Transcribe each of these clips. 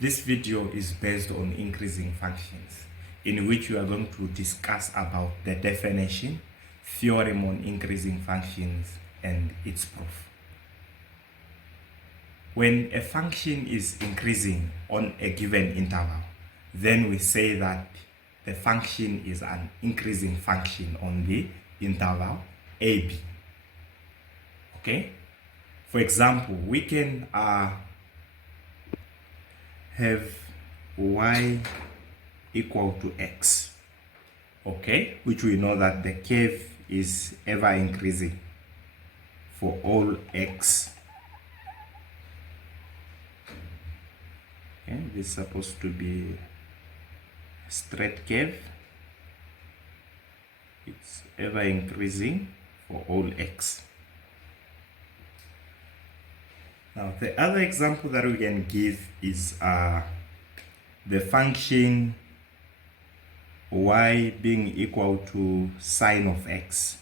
This video is based on increasing functions, in which we are going to discuss about the definition, theorem on increasing functions, and its proof. When a function is increasing on a given interval, then we say that the function is an increasing function on the interval AB. Okay? For example, we can have y equal to x, okay, which we know that the curve is ever increasing for all x. Okay, this is supposed to be a straight curve. It's ever increasing for all x. Now, the other example that we can give is the function y being equal to sine of x.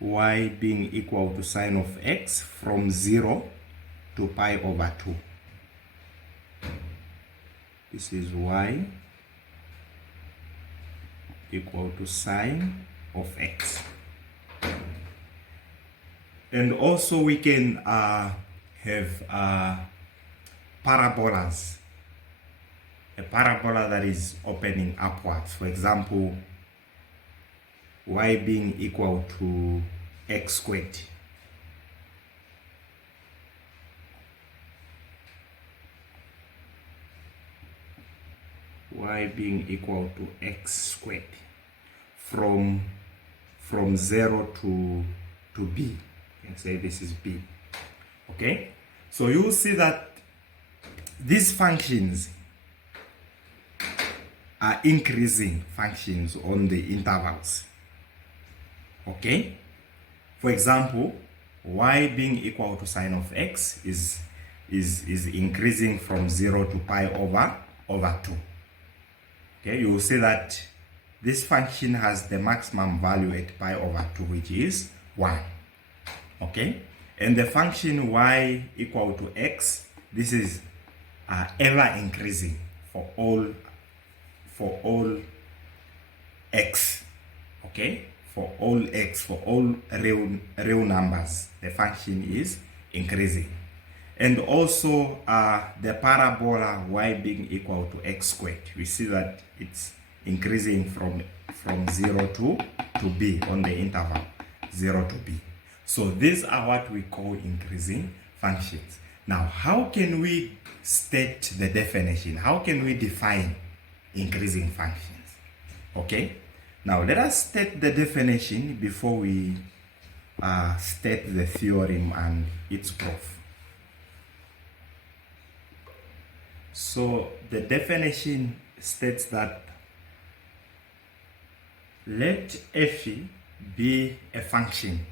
Y being equal to sine of x from 0 to pi over 2. This is y equal to sine of x. And also we can have parabolas. A parabola that is opening upwards. For example, y being equal to x squared. Y being equal to x squared from 0 to b. You can say this is b. Okay, so you will see that these functions are increasing functions on the intervals. Okay, for example, y being equal to sine of x is increasing from 0 to pi over 2. Okay, you will see that this function has the maximum value at pi over 2, which is 1. Okay, and the function y equal to x, this is ever increasing for all x. Okay, for all x, for all real numbers, the function is increasing. And also the parabola y being equal to x squared, we see that it's increasing from 0 to b on the interval 0 to b. So these are what we call increasing functions. Now, how can we state the definition? How can we define increasing functions? Okay, now let us state the definition before we state the theorem and its proof. So the definition states that let f be a function,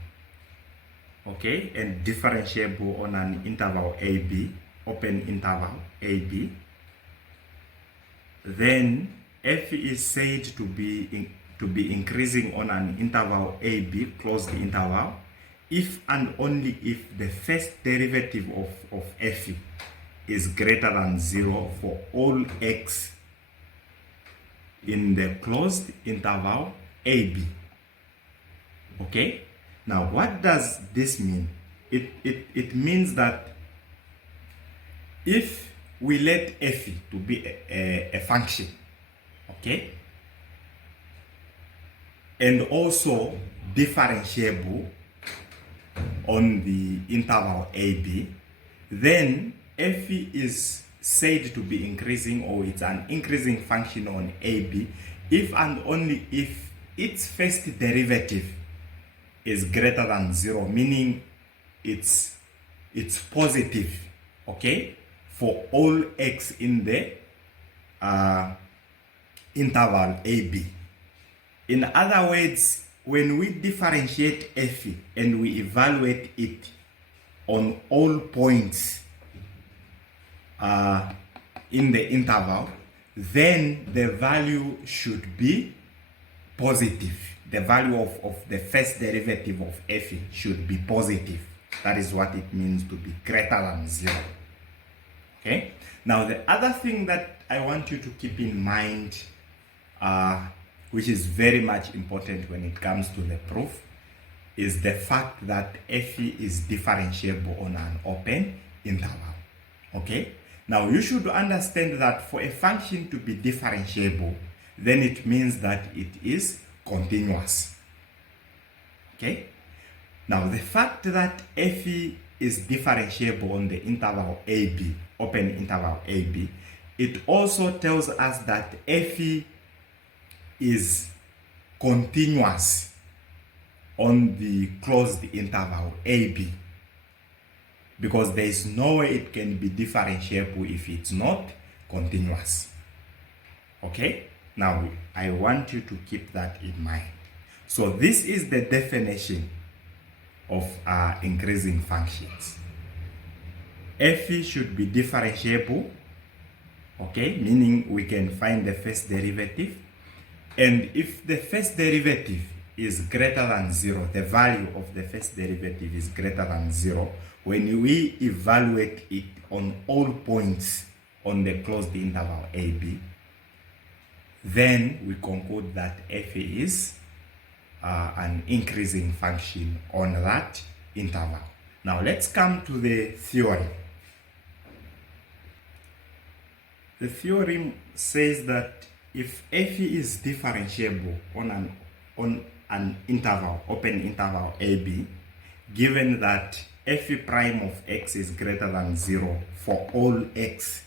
okay, and differentiable on an interval AB, open interval AB, then f is said to be increasing on an interval AB, closed interval, if and only if the first derivative of f is greater than 0 for all x in the closed interval AB. Okay, now what does this mean? It means that if we let f to be a function, okay, and also differentiable on the interval AB, then f is said to be increasing, or it's an increasing function on AB if and only if its first derivative is greater than 0, meaning it's positive, okay, for all x in the interval AB. In other words, when we differentiate f and we evaluate it on all points in the interval, then the value should be positive. The value of the first derivative of f should be positive. That is what it means to be greater than 0. Okay? Now, the other thing that I want you to keep in mind, which is very much important when it comes to the proof, is the fact that Fe is differentiable on an open interval. Okay? Now, you should understand that for a function to be differentiable, then it means that it is continuous. Okay? Now, the fact that Fe is differentiable on the interval AB, open interval AB, it also tells us that Fe is continuous on the closed interval AB, because there is no way it can be differentiable if it's not continuous. Okay? Now, I want you to keep that in mind. So this is the definition of increasing functions. Fe should be differentiable, okay, meaning we can find the first derivative. And if the first derivative is greater than 0, the value of the first derivative is greater than 0, when we evaluate it on all points on the closed interval AB, then we conclude that Fe is an increasing function on that interval. Now let's come to the theorem. The theorem says that if Fe is differentiable on an interval, open interval AB, given that Fe prime of x is greater than 0 for all x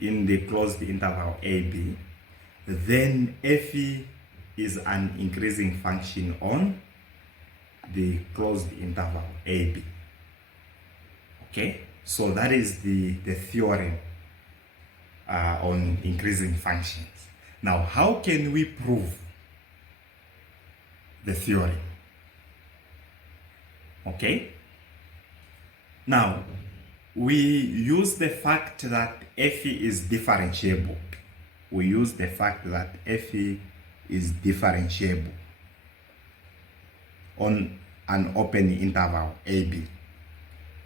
in the closed interval AB, then Fe is an increasing function on the closed interval AB. Okay, so that is the theorem on increasing functions. Now, how can we prove the theorem? Okay, now we use the fact that Fe is differentiable. We use the fact that Fe is differentiable on an open interval AB.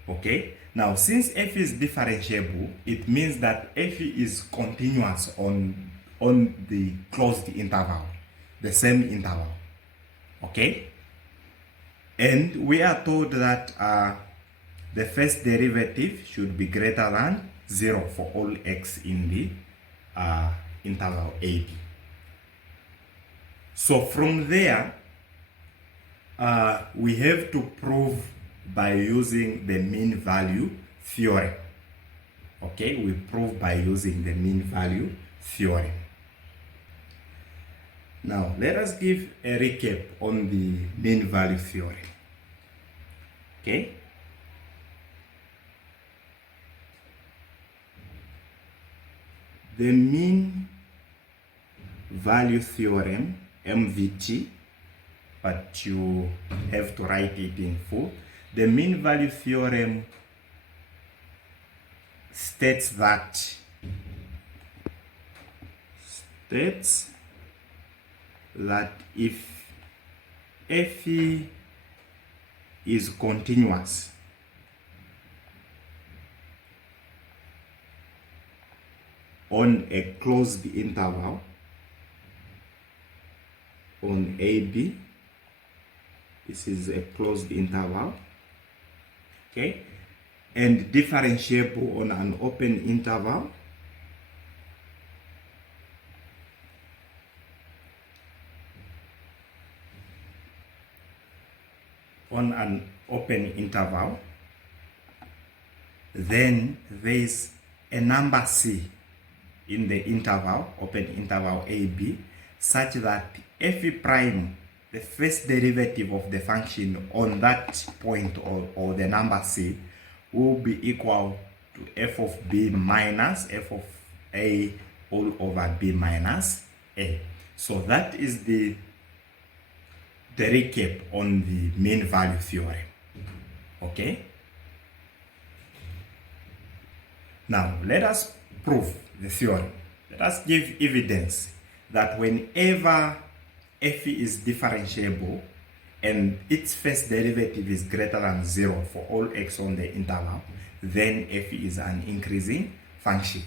Okay, now since Fe is differentiable, it means that Fe is continuous on the closed interval, the same interval. Okay, and we are told that the first derivative should be greater than 0 for all x in the interval AB. So from there, we have to prove by using the mean value theorem. Okay, we prove by using the mean value theorem. Now, let us give a recap on the mean value theorem. Okay. The mean value theorem, MVT, but you have to write it in full. The mean value theorem states that if Fe is continuous, on a closed interval on AB, this is a closed interval, okay, and differentiable on an open interval, then there is a number C in the interval, open interval AB, such that Fe prime, the first derivative of the function on that point or the number C, will be equal to f of b minus f of a all over b minus a. So that is the recap on the mean value theorem. Okay? Now, let us prove the theorem. Let us give evidence that whenever Fe is differentiable and its first derivative is greater than 0 for all x on the interval, then f is an increasing function.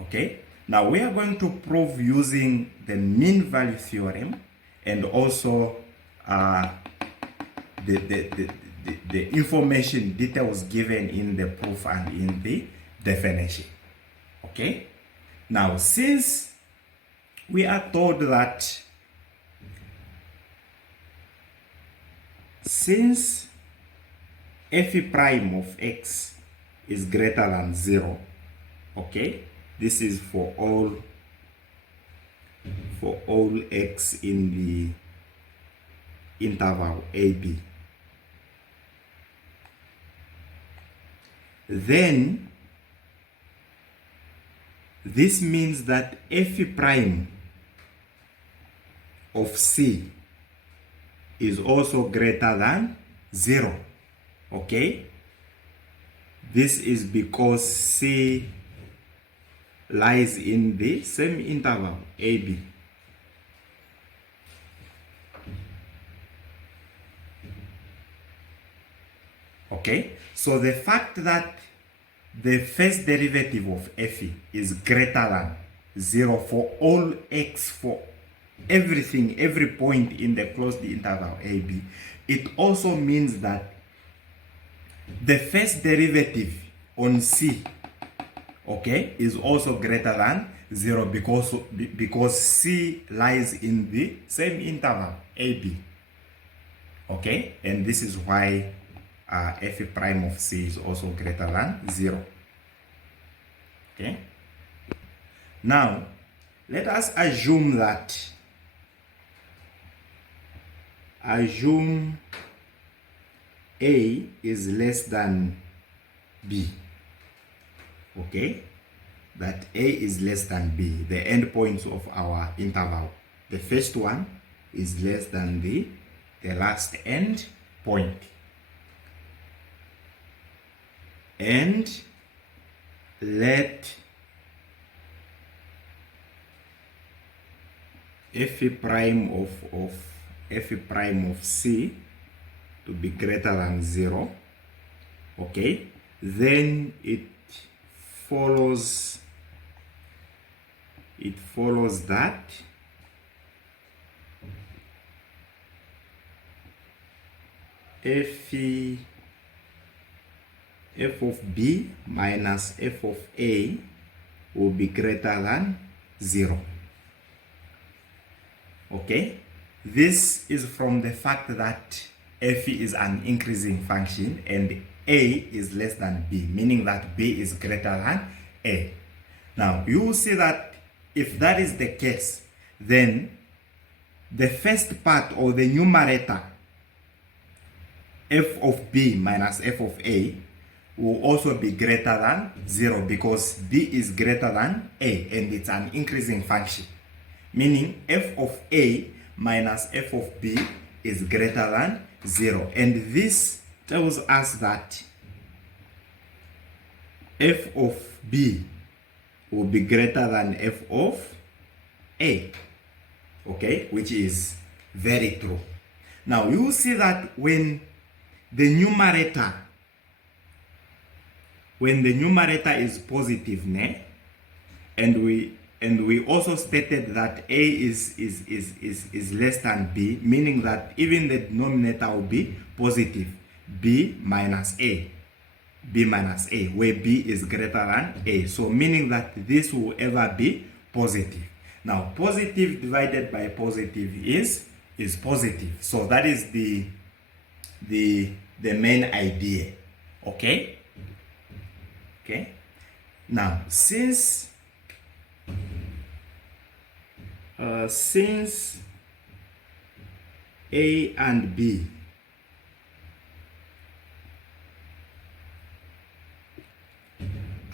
Okay, now we are going to prove using the mean value theorem and also the information details given in the proof and in the definition. Okay, now since we are told that since f prime of x is greater than 0, okay, this is for all x in the interval AB, then this means that f prime of C is also greater than 0. Okay, this is because C lies in the same interval AB. Okay, so the fact that the first derivative of f is greater than 0 for all x, for everything, every point in the closed interval AB, it also means that the first derivative on C, okay, is also greater than 0 because C lies in the same interval AB. Okay, and this is why f prime of C is also greater than 0. Okay, now let us assume that A is less than B. Okay, that A is less than B, the endpoints of our interval. The first one is less than the last end point. And let f prime of C to be greater than 0. Okay, then it follows that f of B minus f of A will be greater than 0. Okay, this is from the fact that f is an increasing function and A is less than B, meaning that B is greater than A. Now you will see that if that is the case, then the first part, or the numerator, f of B minus f of A, will also be greater than 0 because B is greater than A and it's an increasing function, meaning f of A minus f of B is greater than 0. And this tells us that f of B will be greater than f of A, okay, which is very true. Now you will see that when the numerator is positive, and we also stated that A is less than B, meaning that even the denominator will be positive, B minus A, where B is greater than A. So meaning that this will ever be positive. Now positive divided by positive is positive. So that is the main idea. Okay? Okay? Now since A and B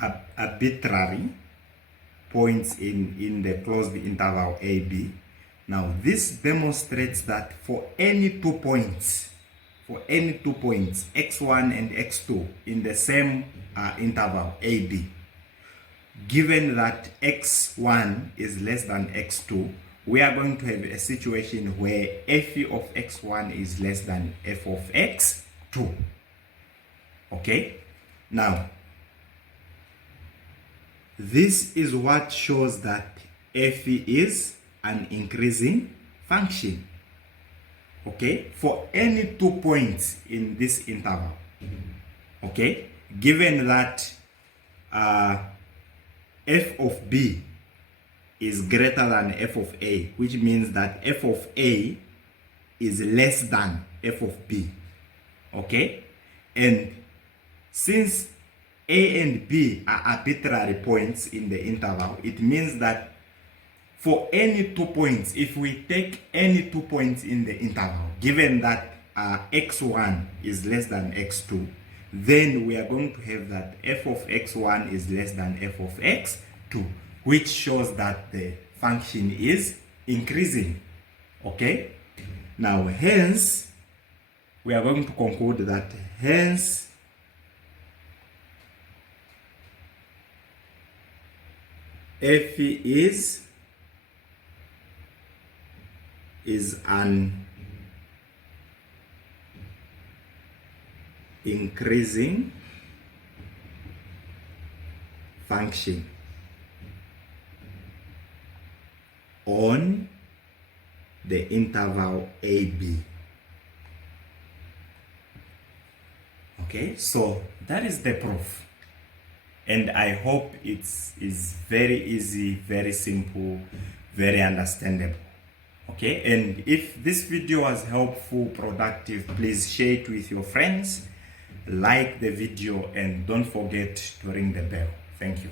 are arbitrary points in the closed interval AB, now this demonstrates that for any two points, x1 and x2 in the same interval AB, given that x1 is less than x2, we are going to have a situation where f of x1 is less than f of x2. Okay, now this is what shows that f is an increasing function. Okay, for any 2 points in this interval, okay, given that f of b is greater than f of a, which means that f of a is less than f of b. Okay, and since a and b are arbitrary points in the interval, it means that for any 2 points, if we take any 2 points in the interval, given that x1 is less than x2, then we are going to have that f of x1 is less than f of x2, which shows that the function is increasing. Okay, now hence we are going to conclude that hence f is an increasing function on the interval AB. Okay, so that is the proof. And I hope it's very easy, very simple, very understandable. Okay, and if this video was helpful, productive, please share it with your friends, like the video, and don't forget to ring the bell. Thank you.